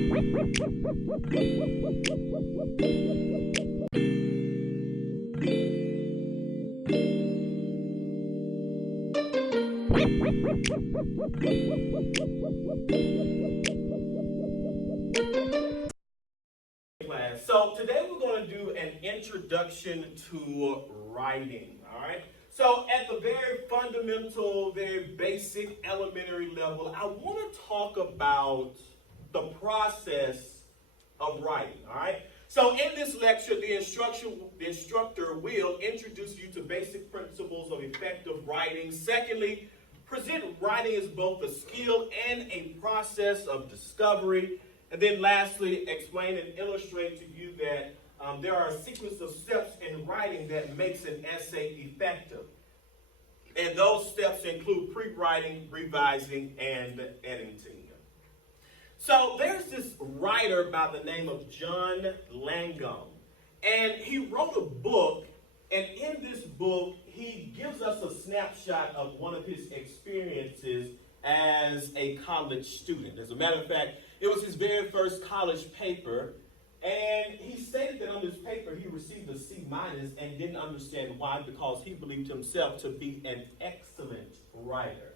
Class. So today we're going to do an introduction to writing. All right. So at the very fundamental, very basic, elementary level, I want to talk about the process of writing. All right. So in this lecture, the instructor will introduce you to basic principles of effective writing. Secondly, present writing as both a skill and a process of discovery. And then lastly, explain and illustrate to you that there are a sequence of steps in writing that makes an essay effective. And those steps include pre-writing, revising, and editing. So there's this writer by the name of John Langdon, and he wrote a book, and in this book, he gives us a snapshot of one of his experiences as a college student. As a matter of fact, it was his very first college paper, and he stated that on this paper he received a C- and didn't understand why, because he believed himself to be an excellent writer.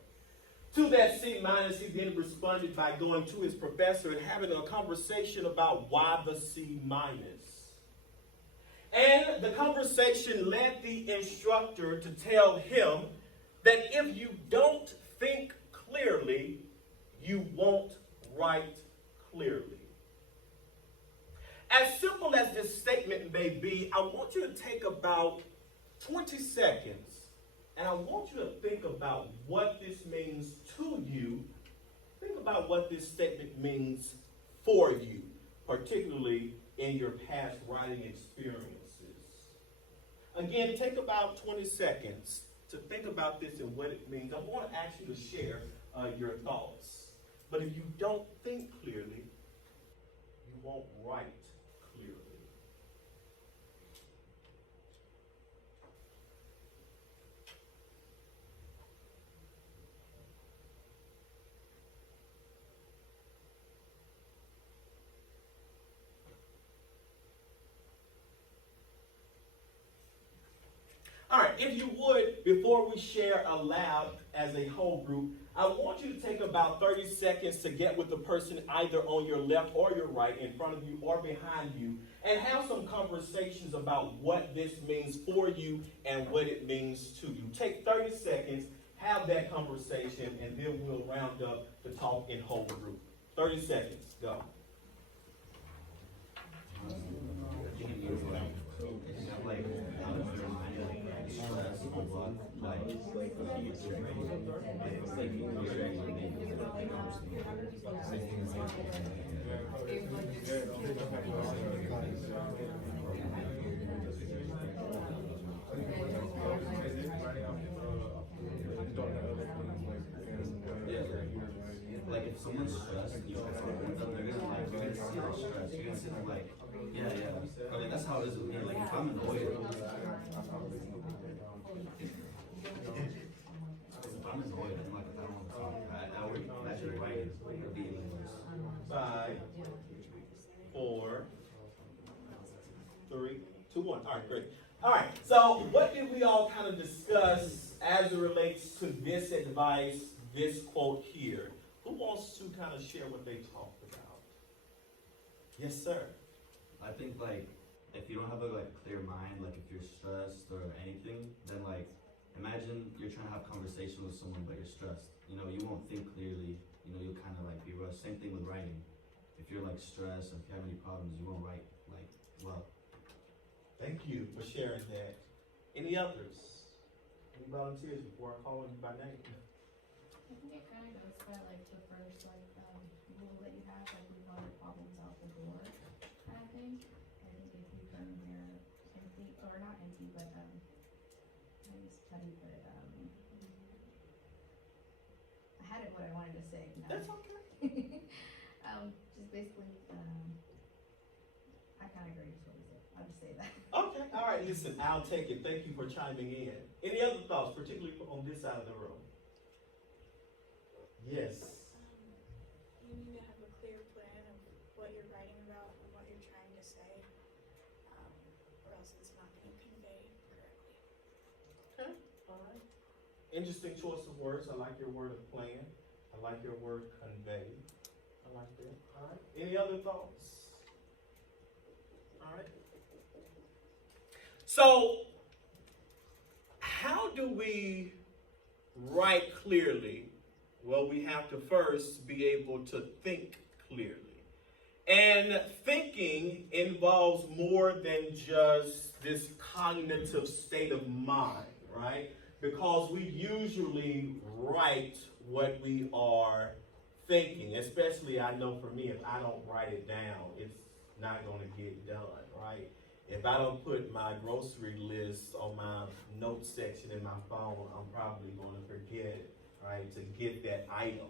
To that C-, he then responded by going to his professor and having a conversation about why the C-. And the conversation led the instructor to tell him that if you don't think clearly, you won't write clearly. As simple as this statement may be, I want you to take about 20 seconds and I want you to think about what this means to you. Think about what this statement means for you, particularly in your past writing experiences. Again, take about 20 seconds to think about this and what it means. I want to ask you to share your thoughts. But if you don't think clearly, you won't write clearly. All right, if you would, before we share aloud as a whole group, I want you to take about 30 seconds to get with the person either on your left or your right, in front of you or behind you, and have some conversations about what this means for you and what it means to you. Take 30 seconds, have that conversation, and then we'll round up the talk in whole group. 30 seconds, go. Like if someone's stressed and you try to talk with them, they're gonna see the stress. You're gonna see them like, yeah. I mean that's how it is with me. Like if I'm annoyed, if I'm annoyed and like if I don't want to talk, that would naturally write it'll be even worse. 5, 4, 3, 2, 1. All right, great. All right, so what did we all kind of discuss as it relates to this advice, this quote here? Who wants to kind of share what they talked about? Yes, sir. I think like if you don't have a clear mind, like if you're stressed or anything, then like imagine you're trying to have conversation with someone but you're stressed. You know, you won't think clearly. You know, you'll kind of like be rushed. Same thing with writing. If you're like stressed or if you have any problems, you won't write like well. Thank you for sharing that. Any others? Any volunteers before I call on you by name? I think it kind of goes by like the first rule that you have, like leave all your problems out the door kind of thing. I think if you come in here empty, or not empty, but how do you put it? I had it what I wanted to say. No. That's okay. Just basically, I kind of agree with what you said. I'll just say that. Okay, all right, listen, I'll take it. Thank you for chiming in. Any other thoughts, particularly on this side of the room? Yes. You need to have a clear plan of what Interesting choice of words. I like your word of plan. I like your word convey. I like that. All right. Any other thoughts? All right. So, how do we write clearly? Well, we have to first be able to think clearly. And thinking involves more than just this cognitive state of mind, right? Because we usually write what we are thinking, especially I know for me, if I don't write it down, it's not going to get done, right? If I don't put my grocery list on my notes section in my phone, I'm probably going to forget, right, to get that item.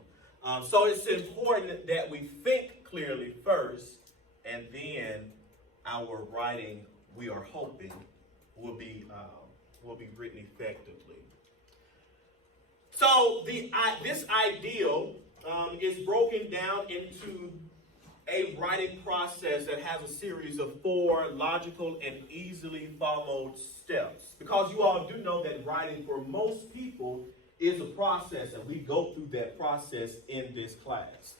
So it's important that we think clearly first, and then our writing, we are hoping, will be written effectively. So this ideal is broken down into a writing process that has a series of 4 logical and easily followed steps. Because you all do know that writing for most people is a process, and we go through that process in this class.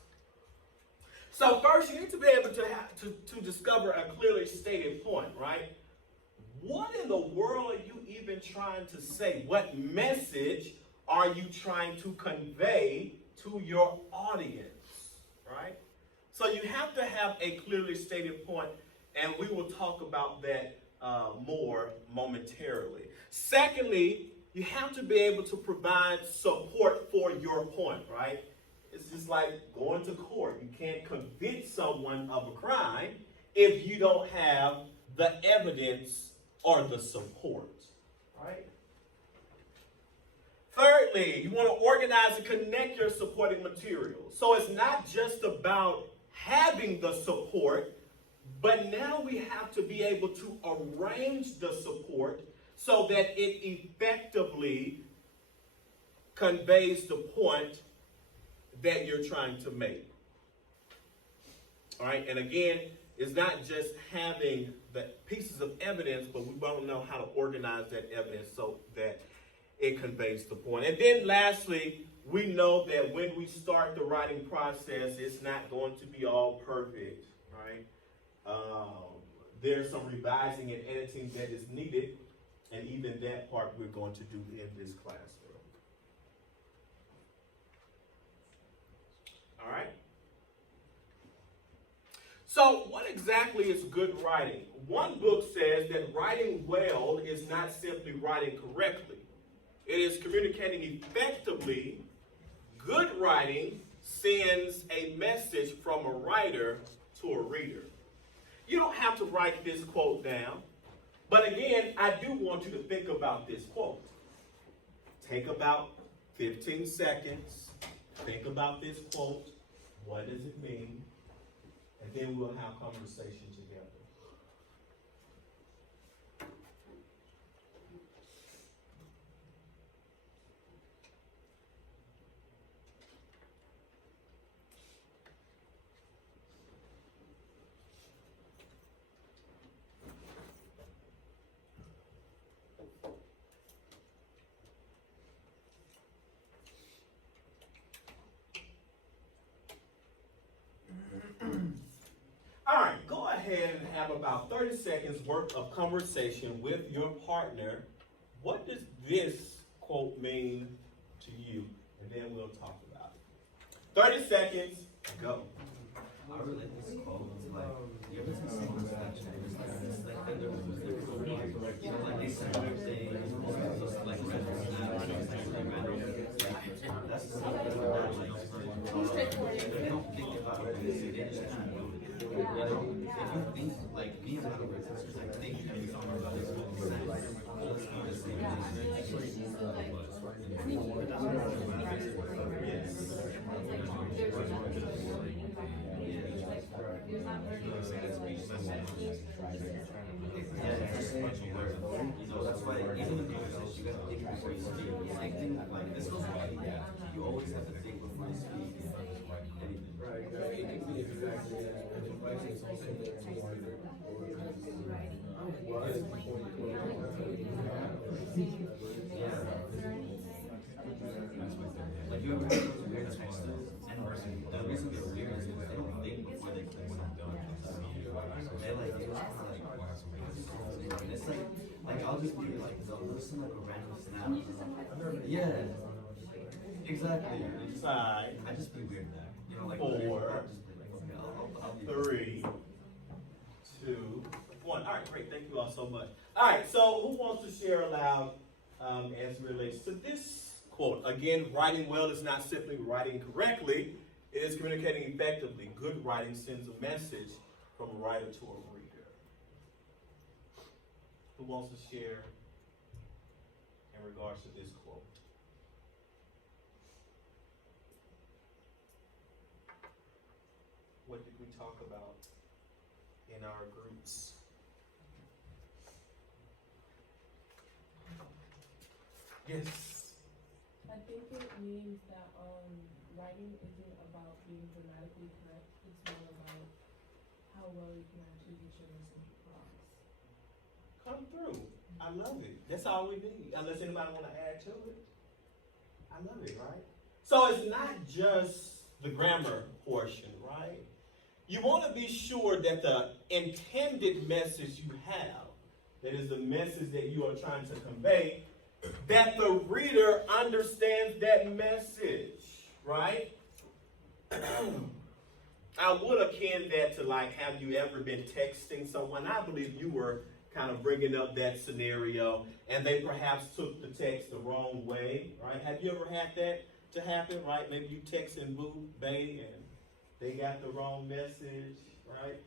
So first, you need to be able to discover a clearly stated point, right? What in the world are you even trying to say? What message are you trying to convey to your audience, right? So you have to have a clearly stated point, and we will talk about that more momentarily. Secondly, you have to be able to provide support for your point, right? It's just like going to court. You can't convince someone of a crime if you don't have the evidence or the support, right? Thirdly, you want to organize and connect your supporting material. So it's not just about having the support, but now we have to be able to arrange the support so that it effectively conveys the point that you're trying to make. All right, and again, it's not just having the pieces of evidence, but we want to know how to organize that evidence so that it conveys the point. And then lastly, we know that when we start the writing process, it's not going to be all perfect, right? There's some revising and editing that is needed, and even that part we're going to do in this classroom. All right? So what exactly is good writing? One book says that writing well is not simply writing correctly. It is communicating effectively. Good writing sends a message from a writer to a reader. You don't have to write this quote down, but again, I do want you to think about this quote. Take about 15 seconds, think about this quote. What does it mean? And then we'll have conversation together. All right, go ahead and have about 30 seconds worth of conversation with your partner. What does this quote mean to you? And then we'll talk about it. 30 seconds, go. I relate this quote to like, you ever see someone that changes like this, like they're so weird. You know, like they say everything, just like that's the same thing they don't think about it, they just kind of do it. You know, if you think, like me and my brothers and sisters, like think every song about this whole sense, let's do the same that's why even in conversation, you gotta think before you speak. Same thing, like this goes back. You always have to think before you speak. Anything. Right, it can be exactly that. And writing is also you ever have those weird texters? And the reason they're weird is because they don't think before they click what I'm doing. They just kind of like, it's like I'll just be like, they'll listen like a random snap. Yeah, exactly. Five, I just be weird there. You know, like, Four, I'll just be like, okay, I'll be 3, 2, 1. All right, great. Thank you all so much. All right, so who wants to share aloud as it relates to this quote? Again, writing well is not simply writing correctly. It is communicating effectively. Good writing sends a message from a writer to a reader. Who wants to share in regards to this quote? What did we talk about in our groups? Yes. I think it means that writing isn't about being grammatically correct. It's more about how well you can actually get your message across. Come through. I love it. That's all we need. Unless anybody want to add to it. I love it, right? So it's not just the grammar portion, right? You want to be sure that the intended message you have, that is the message that you are trying to convey, that the reader understands that message, right? I would akin that to like, have you ever been texting someone? I believe you were kind of bringing up that scenario, and they perhaps took the text the wrong way, right? Have you ever had that to happen, right? Maybe you texting Boo, Bay, and they got the wrong message, right?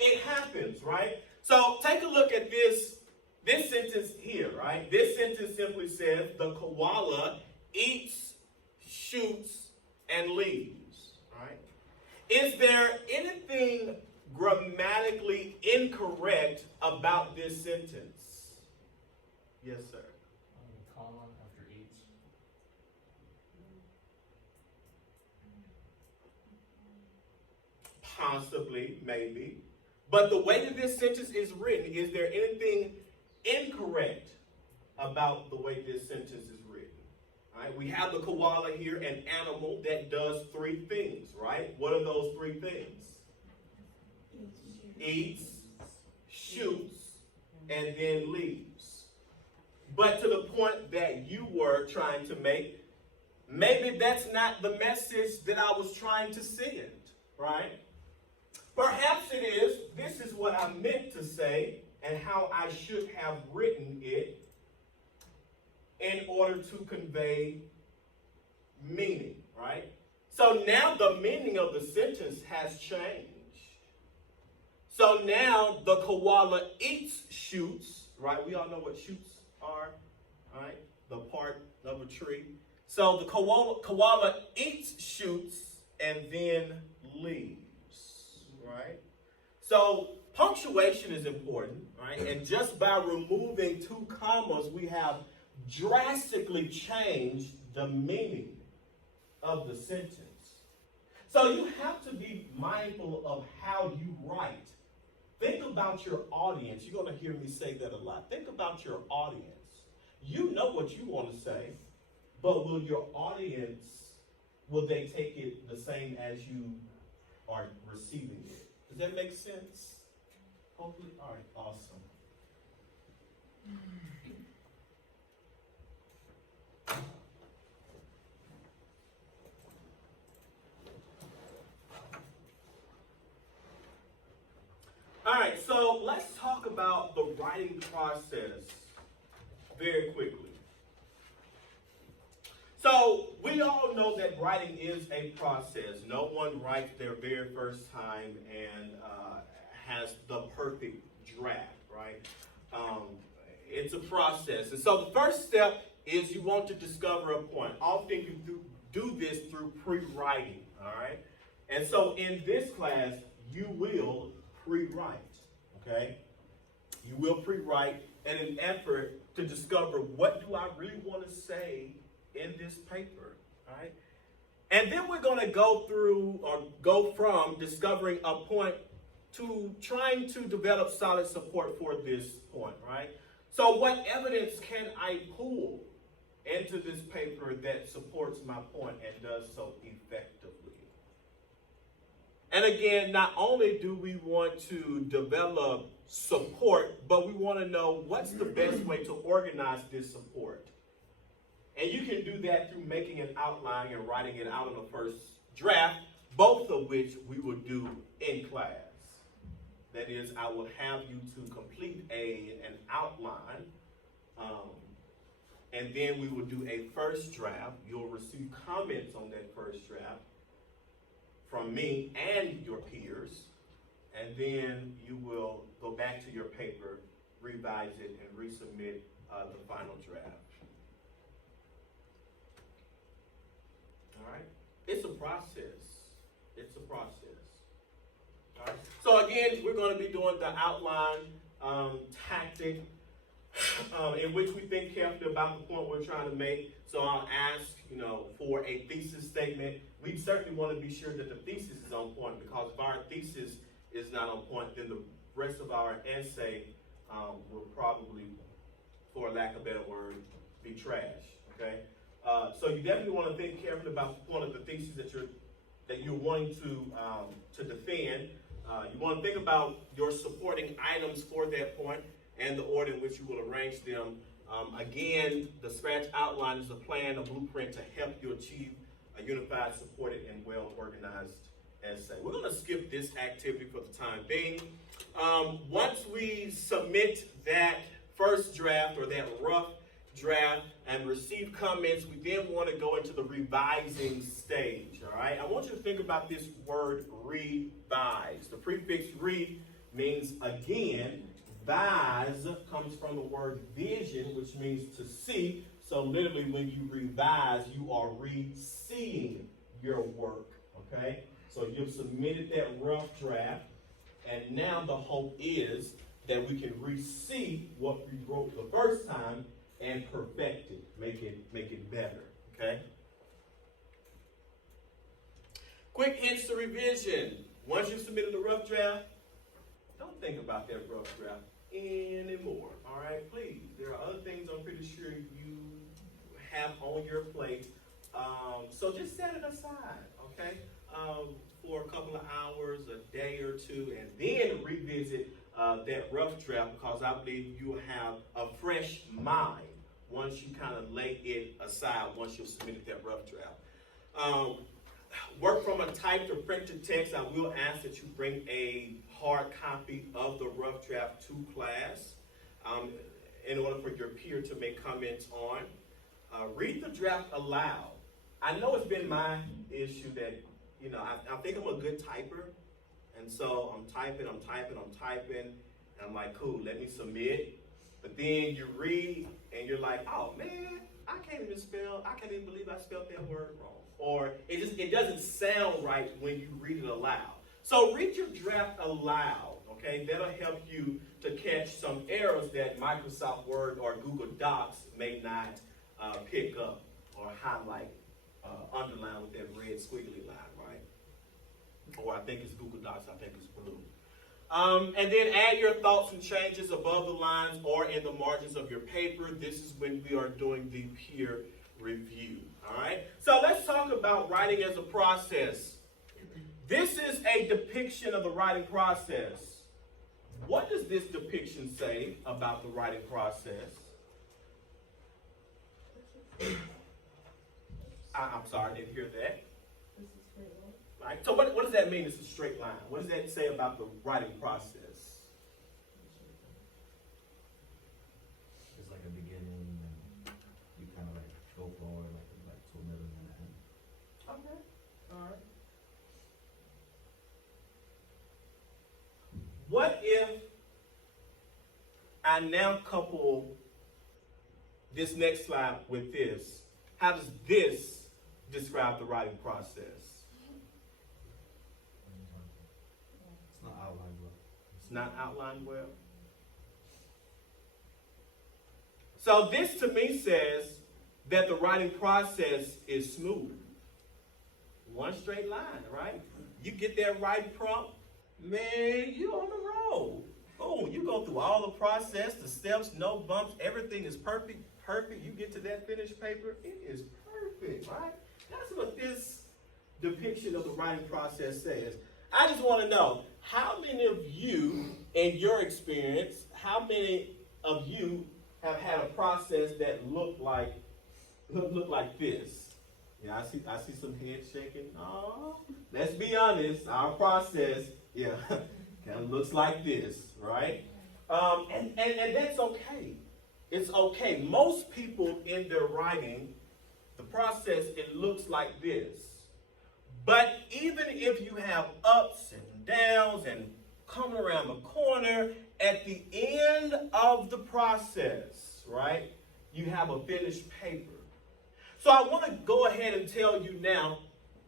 It happens, right? So take a look at this sentence here, right? This sentence simply says, the koala eats, shoots, and leaves, right? Is there anything grammatically incorrect about this sentence? Yes, sir. Comma after each. Possibly, maybe. But the way that this sentence is written, is there anything incorrect about the way this sentence is written? All right, we have the koala here, an animal that does 3 things, right? What are those 3 things? Eats, shoots, and then leaves. But to the point that you were trying to make, maybe that's not the message that I was trying to send, right? Perhaps it is. This is what I meant to say and how I should have written it in order to convey meaning, right? So now the meaning of the sentence has changed. So now the koala eats shoots, right? We all know what shoots are, right? The part of a tree. So the koala eats shoots and then leaves, right? So punctuation is important, right? And just by removing 2 commas, we have drastically changed the meaning of the sentence. So you have to be mindful of how you write. Think about your audience. You're going to hear me say that a lot. Think about your audience. You know what you want to say, but will your audience, will they take it the same as you are receiving it? Does that make sense? Hopefully. All right, awesome. All right, so let's talk about the writing process very quickly. So we all know that writing is a process. No one writes their very first time and has the perfect draft, right? It's a process. And so the first step is you want to discover a point. Often you do this through pre-writing, all right? And so in this class, you will pre-write, okay? You will pre-write in an effort to discover, what do I really want to say in this paper, right? And then we're going to go through, or go from discovering a point to trying to develop solid support for this point, right? So what evidence can I pull into this paper that supports my point and does so effectively. And again, not only do we want to develop support, but we want to know what's the best way to organize this support. And you can do that through making an outline and writing it out in the first draft, both of which we will do in class. That is, I will have you to complete an outline, and then we will do a first draft. You'll receive comments on that first draft from me and your peers, and then you will go back to your paper, revise it, and resubmit the final draft. All right? It's a process. It's a process. All right? So again, we're going to be doing the outline tactic in which we think carefully about the point we're trying to make. So I'll ask, for a thesis statement. We certainly want to be sure that the thesis is on point, because if our thesis is not on point, then the rest of our essay will probably, for lack of a better word, be trash. Okay? So you definitely want to think carefully about the point of the thesis that you're wanting to defend. You want to think about your supporting items for that point and the order in which you will arrange them. Again, the scratch outline is a plan, a blueprint to help you achieve a unified, supported, and well-organized essay. We're going to skip this activity for the time being. Once we submit that first draft or that rough draft and receive comments, we then want to go into the revising stage, all right? I want you to think about this word revise. The prefix re means again. Vise comes from the word vision, which means to see. So literally when you revise, you are re-seeing your work, okay? So you've submitted that rough draft, and now the hope is that we can re-see what we wrote the first time and perfect it, make it better, okay? Quick hints to revision. Once you've submitted the rough draft, don't think about that rough draft anymore, all right? Please, there are other things I'm pretty sure you have on your plate. So just set it aside, okay? For a couple of hours, a day or two, and then revisit that rough draft, because I believe you will have a fresh mind once you kind of lay it aside, once you've submitted that rough draft. Work from a typed or printed text. I will ask that you bring a hard copy of the rough draft to class in order for your peer to make comments on. Read the draft aloud. I know it's been my issue that, I think I'm a good typer. And so I'm typing, and I'm like, cool, let me submit. But then you read and you're like, oh man, I can't even believe I spelled that word wrong. Or it doesn't sound right when you read it aloud. So read your draft aloud, okay? That'll help you to catch some errors that Microsoft Word or Google Docs may not pick up or highlight, underline with that red squiggly line, right? Or I think it's Google Docs, I think it's blue. And then add your thoughts and changes above the lines or in the margins of your paper. This is when we are doing the peer review, all right? So let's talk about writing as a process. This is a depiction of the writing process. What does this depiction say about the writing process? I'm sorry, I didn't hear that. This is straight line. Right. So what does that mean, it's a straight line? What does that say about the writing process? It's like a beginning, and you kind of like go forward, like to a middle and an end. Okay. All right. What if I now couple this next slide with this? How does this describe the writing process? It's not outlined well. It's not outlined well. So this to me says that the writing process is smooth. One straight line, right? You get that writing prompt, man, you on the road. Oh, you go through all the process, the steps, no bumps, everything is perfect, perfect. You get to that finished paper, it is perfect, right? That's what this depiction of the writing process says. I just want to know, how many of you, in your experience, how many of you have had a process that looked like this? Yeah, I see some heads shaking. Oh, let's be honest, our process, yeah, kind of looks like this, right? And that's okay. It's okay. Most people in their writing, the process, it looks like this. But even if you have ups and downs and coming around the corner, at the end of the process, right, you have a finished paper. So I want to go ahead and tell you now,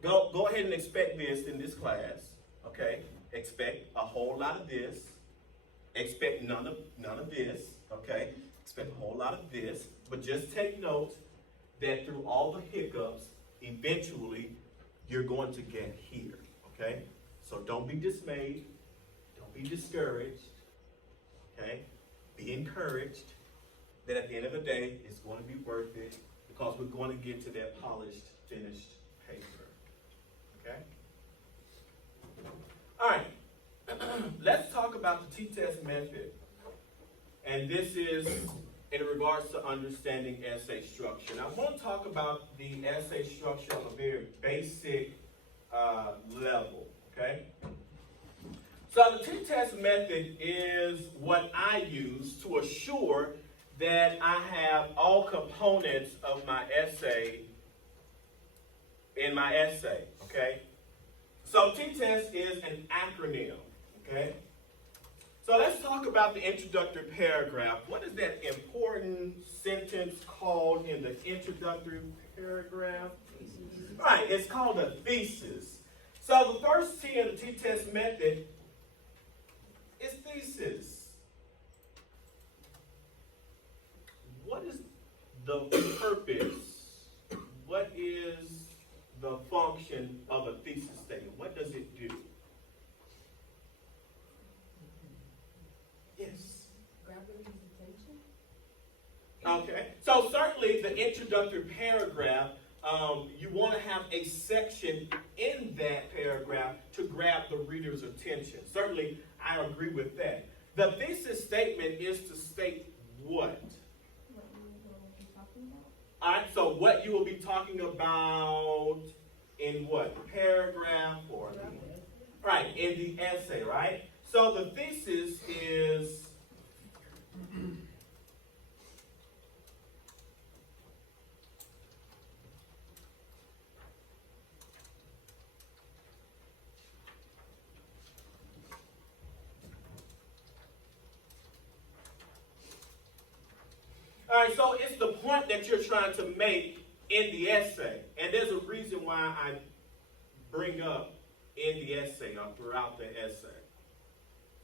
go ahead and expect this in this class, okay? Expect a whole lot of this. Expect none of this, okay? Expect a whole lot of this, but just take note that through all the hiccups, eventually you're going to get here, okay? So don't be dismayed, don't be discouraged, okay? Be encouraged that at the end of the day, it's going to be worth it because we're going to get to that polished, finished paper, okay? All right. Let's talk about the Ttest method. And this is in regards to understanding essay structure. Now, I want to talk about the essay structure on a very basic level, okay? So the Ttest method is what I use to assure that I have all components of my essay in my essay, okay? So Ttest is an acronym, okay? So let's talk about the introductory paragraph. What is that important sentence called in the introductory paragraph? Right, it's called a thesis. So the first T in the Ttest method is thesis. What is the purpose? What is the function of a thesis statement? What does it do? Yes. Grab the reader's attention. Okay. So certainly the introductory paragraph, you want to have a section in that paragraph to grab the reader's attention. Certainly, I agree with that. The thesis statement is to state what? What we will be talking about. All right, so what you will be talking about in what? Paragraph or right, in the essay, right? So the thesis is all right, so it's the point that you're trying to make in the essay. And there's a reason why I bring up in the essay or throughout the essay.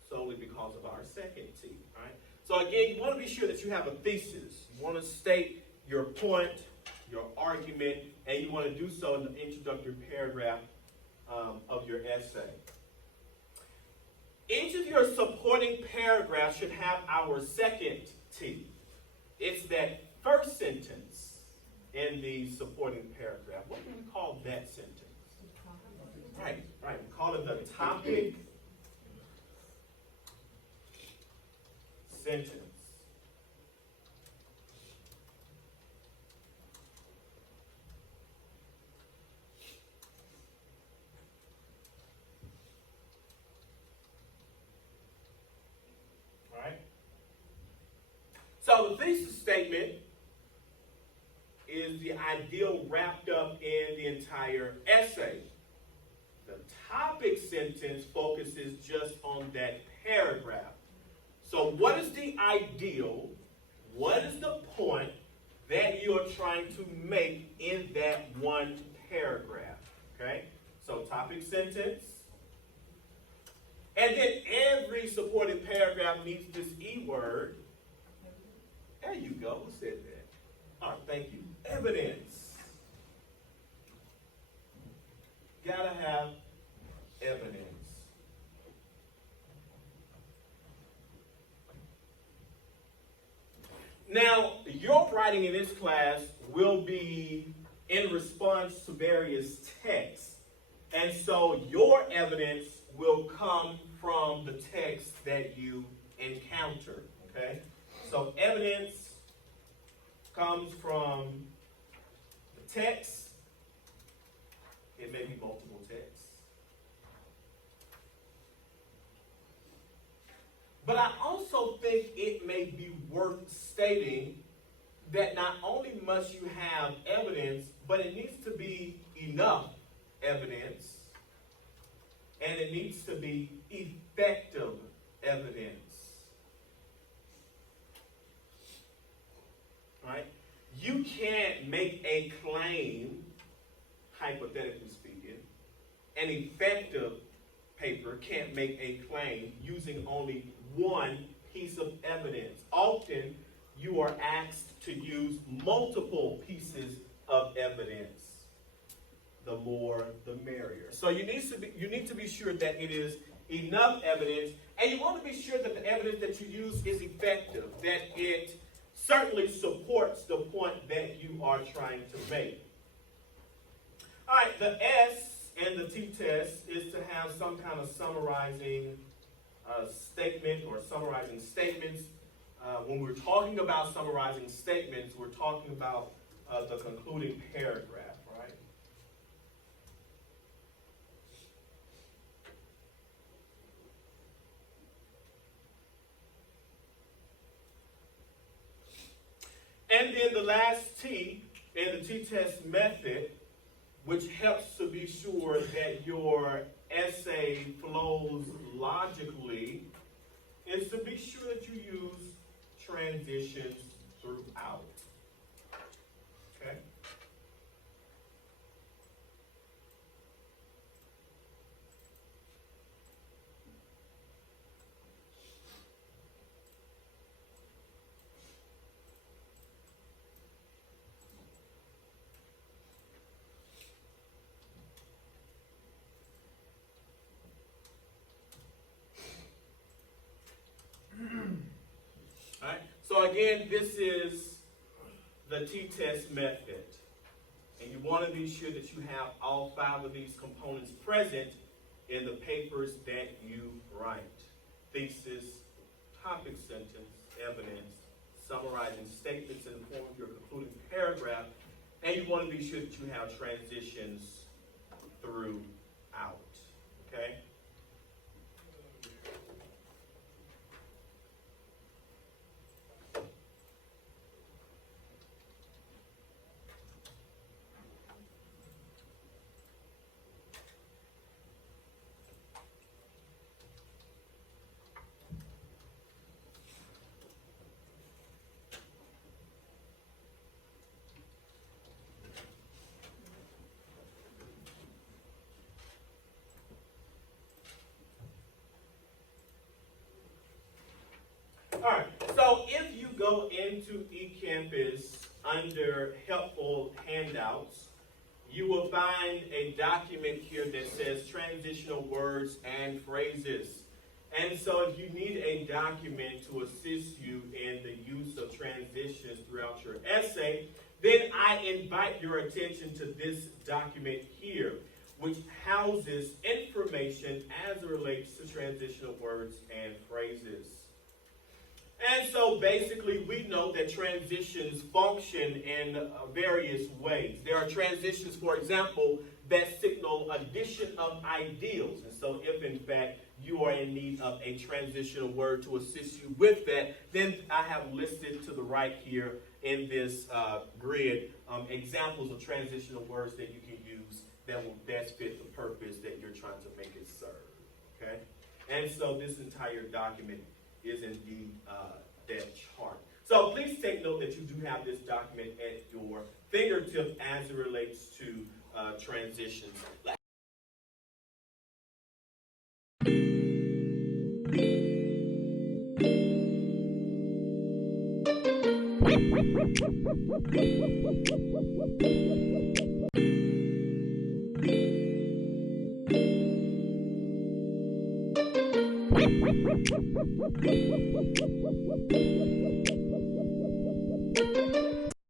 Solely because of our second T, right? So again, you want to be sure that you have a thesis. You want to state your point, your argument, and you want to do so in the introductory paragraph of your essay. Each of your supporting paragraphs should have our second T. It's that first sentence in the supporting paragraph. What do we call that sentence? Right. We call it the topic sentence. All right. So the thesis statement is the ideal wrapped up in the entire essay. The topic sentence focuses just on that paragraph. So what is the ideal? What is the point that you're trying to make in that one paragraph? Okay? So topic sentence. And then every supporting paragraph needs this E word. There you go. Who said that? All right, thank you. Evidence. Gotta have evidence. Now, your writing in this class will be in response to various texts. And so your evidence will come from the text that you encounter, okay? So evidence comes from the text. It may be multiple texts. But I also think it may be worth stating that not only must you have evidence, but it needs to be enough evidence, and it needs to be effective evidence. Right? You can't make a claim, hypothetically speaking. An effective paper can't make a claim using only one piece of evidence. Often, you are asked to use multiple pieces of evidence. The more, the merrier. So you need to be sure that it is enough evidence, and you want to be sure that the evidence that you use is effective, that it certainly supports the point that you are trying to make. All right, the S and the T-test is to have some kind of summarizing statement or summarizing statements. When we're talking about summarizing statements, we're talking about the concluding paragraph, right? And then the last T in the T-test method, which helps to be sure that your essay flows logically, is to be sure that you use transitions throughout. Okay? All right. So again, this is the T-test method. And you want to be sure that you have all 5 of these components present in the papers that you write. Thesis, topic sentence, evidence, summarizing statements in the form of your concluding paragraph, and you want to be sure that you have transitions throughout. Okay? All right, so if you go into eCampus under helpful handouts, you will find a document here that says transitional words and phrases. And so if you need a document to assist you in the use of transitions throughout your essay, then I invite your attention to this document here, which houses information as it relates to transitional words and phrases. And so basically we know that transitions function in various ways. There are transitions, for example, that signal addition of ideals. And so if in fact you are in need of a transitional word to assist you with that, then I have listed to the right here in this grid examples of transitional words that you can use that will best fit the purpose that you're trying to make it serve. Okay? And so this entire document is indeed that chart. So please take note that you do have this document at your fingertip as it relates to transitions.